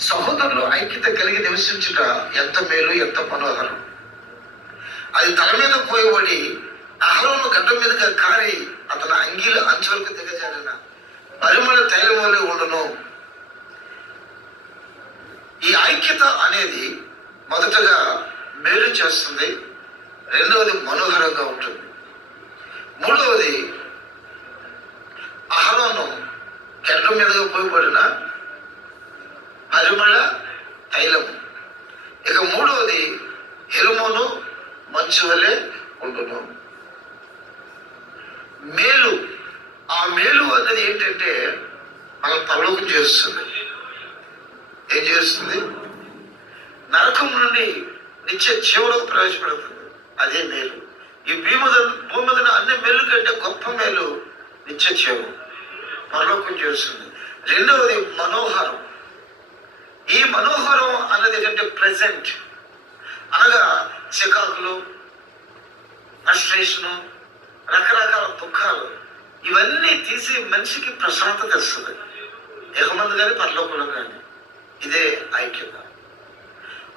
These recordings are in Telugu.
సహోదరులు ఐక్యత కలిగి నివసించుట ఎంత మేలు ఎంత మనోహరం. అది తల మీద పోయబడి ఆహారంలో గడ్డ మీదుగా కారి అతని అంగీల అంచులకు దిగజారిన పరిమళ తైలం వలె ఉండను. ఈ ఐక్యత అనేది మొదటగా మేలు చేస్తుంది రెండవది మనోహరంగా ఉంటుంది. మూడవది అహరోను గడ్డ మీదుగా పోయబడిన పరిమళ తైలము ఇక మూడవది ఎరుమోను మంచు వలె ఉండును. మేలు ఆ మేలు అన్నది ఏంటంటే మన పరలోకం చేస్తుంది. ఏం చేస్తుంది? నరకం నుండి నిత్య జీవనకు ప్రవేశపెడుతుంది. అదే మేలు. ఈ భూమి మీద భూమి మీద అన్ని మేలు కంటే గొప్ప మేలు నిత్య జీవం. పరలోకం చేస్తుంది. రెండవది మనోహరం. ఈ మనోహరం అన్నది ఏంటంటే ప్రెసెంట్ అనగా చికాకులు ఫ్రస్ట్రేషను రకరకాల దుఃఖాలు. ఇవన్నీ తీసి మనిషికి ప్రశాంతత ఇస్తుంది ఎగమంది కానీ పరలోకంలో కానీ ఇదే ఐక్యత.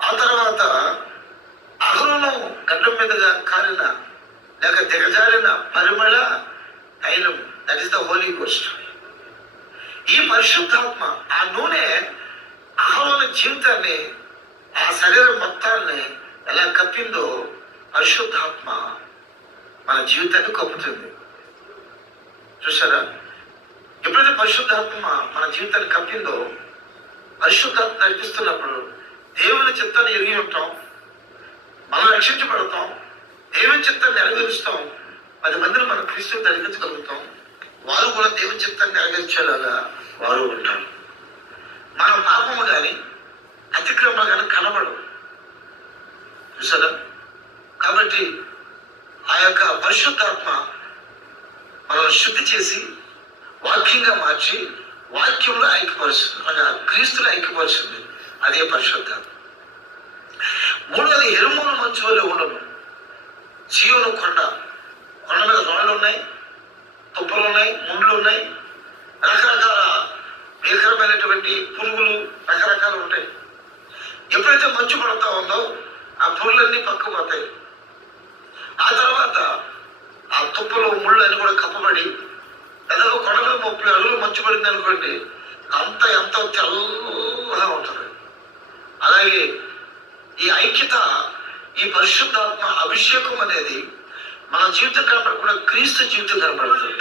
ఆ తర్వాత అహరోను గడ్డం మీదుగా కాలిన లేక దిగజారిన పరిమళ తైలం that is the holy ghost ఈ పరిశుద్ధాత్మ ఆ నూనె జీవితాన్ని ఆ శరీరం మొత్తాన్ని ఎలా కప్పిందో పరిశుద్ధాత్మ మన జీవితాన్ని కప్పుతుంది. చూసారా ఎప్పుడైతే పరిశుద్ధాత్మ మన జీవితాన్ని కప్పిందో పరిశుద్ధాత్మ నడిపిస్తున్నప్పుడు దేవుని చిత్తాన్ని ఎరిగి ఉంటాం మనం రక్షించబడతాం దేవుని చిత్తాన్ని నెరవేరుస్తాం పది మందిని మనం క్రీస్తు నెరవేర్చగలుగుతాం వారు కూడా దేవుని చిత్తాన్ని నెరవేర్చేలాగా వారు ఉంటారు. మన పాపము కానీ అతిక్రమ కానీ కనబడవు. చూసారా కాబట్టి ఆ యొక్క పరిశుద్ధాత్మ మనల్ని శుద్ధి చేసి వాక్యంగా మార్చి వాక్యంలో ఐక్యపరుస్తుంది. అనగా క్రీస్తులు ఐక్యపరుస్తుంది. అదే పరిశుద్ధాత్మ. మూడోది ఎరుమూల మంచు వల్ల ఉండను జీవన కొండ. కొండ మీద రాళ్ళు ఉన్నాయి తుప్పలు ఉన్నాయి ముండ్లు ఉన్నాయి. రకరకాల భీకరమైనటువంటి పురుగులు ఎప్పుడైతే మంచు పడతా ఉందో ఆ పురులన్నీ పక్కకు పోతాయి. ఆ తర్వాత ఆ తుప్పలో ముళ్ళు అన్ని కూడా కప్పబడి ఎదో కొడలు ముప్పై అడుగులు మంచు పడింది అనుకోండి అంత ఎంత తెల్లగా ఉంటుంది. అలాగే ఈ ఐక్యత ఈ పరిశుద్ధాత్మ అభిషేకం అనేది మన జీవితం కనపడకుండా క్రీస్తు జీవితం కనపడుతుంది